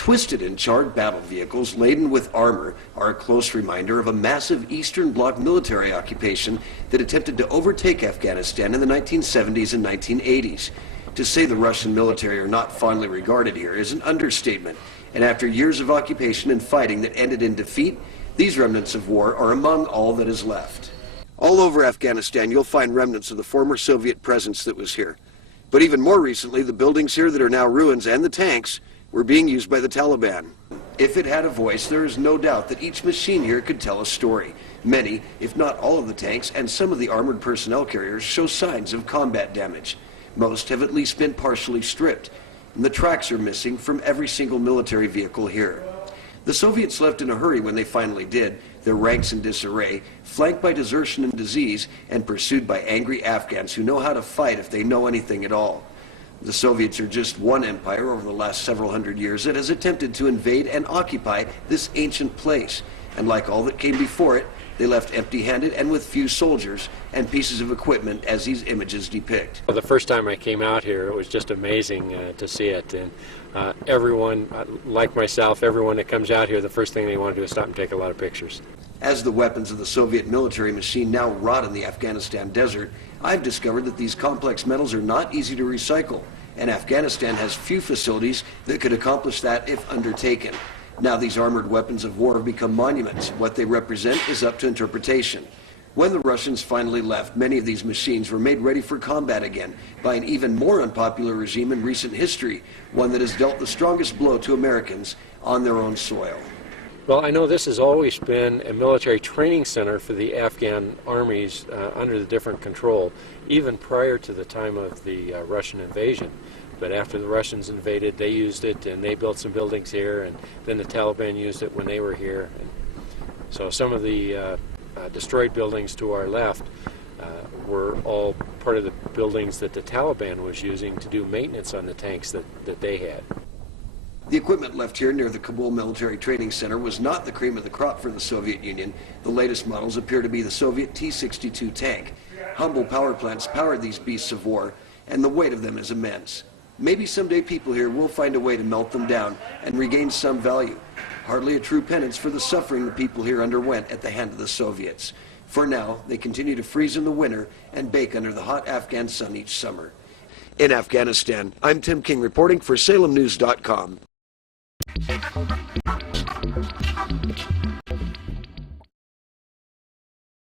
Twisted and charred battle vehicles laden with armor are a close reminder of a massive Eastern Bloc military occupation that attempted to overtake Afghanistan in the 1970s and 1980s. To say the Russian military are not fondly regarded here is an understatement, and after years of occupation and fighting that ended in defeat, these remnants of war are among all that is left. All over Afghanistan, you'll find remnants of the former Soviet presence that was here. But even more recently, the buildings here that are now ruins and the tanks were being used by the Taliban. If it had a voice, there is no doubt that each machine here could tell a story. Many, if not all of the tanks and some of the armored personnel carriers show signs of combat damage. Most have at least been partially stripped, and the tracks are missing from every single military vehicle here. The Soviets left in a hurry when they finally did, their ranks in disarray, flanked by desertion and disease, and pursued by angry Afghans who know how to fight if they know anything at all. The Soviets are just one empire over the last several hundred years that has attempted to invade and occupy this ancient place. And like all that came before it, they left empty-handed and with few soldiers and pieces of equipment as these images depict. Well, the first time I came out here, it was just amazing to see it. And everyone, like myself, everyone that comes out here, the first thing they want to do is stop and take a lot of pictures. As the weapons of the Soviet military machine now rot in the Afghanistan desert, I've discovered that these complex metals are not easy to recycle, and Afghanistan has few facilities that could accomplish that if undertaken. Now these armored weapons of war have become monuments. What they represent is up to interpretation. When the Russians finally left, many of these machines were made ready for combat again by an even more unpopular regime in recent history, one that has dealt the strongest blow to Americans on their own soil. Well, I know this has always been a military training center for the Afghan armies under the different control, even prior to the time of the Russian invasion. But after the Russians invaded, they used it, and they built some buildings here, and then the Taliban used it when they were here. And so some of the destroyed buildings to our left were all part of the buildings that the Taliban was using to do maintenance on the tanks that they had. The equipment left here near the Kabul Military Training Center was not the cream of the crop for the Soviet Union. The latest models appear to be the Soviet T-62 tank. Humble power plants powered these beasts of war, and the weight of them is immense. Maybe someday people here will find a way to melt them down and regain some value. Hardly a true penance for the suffering the people here underwent at the hand of the Soviets. For now, they continue to freeze in the winter and bake under the hot Afghan sun each summer. In Afghanistan, I'm Tim King reporting for SalemNews.com.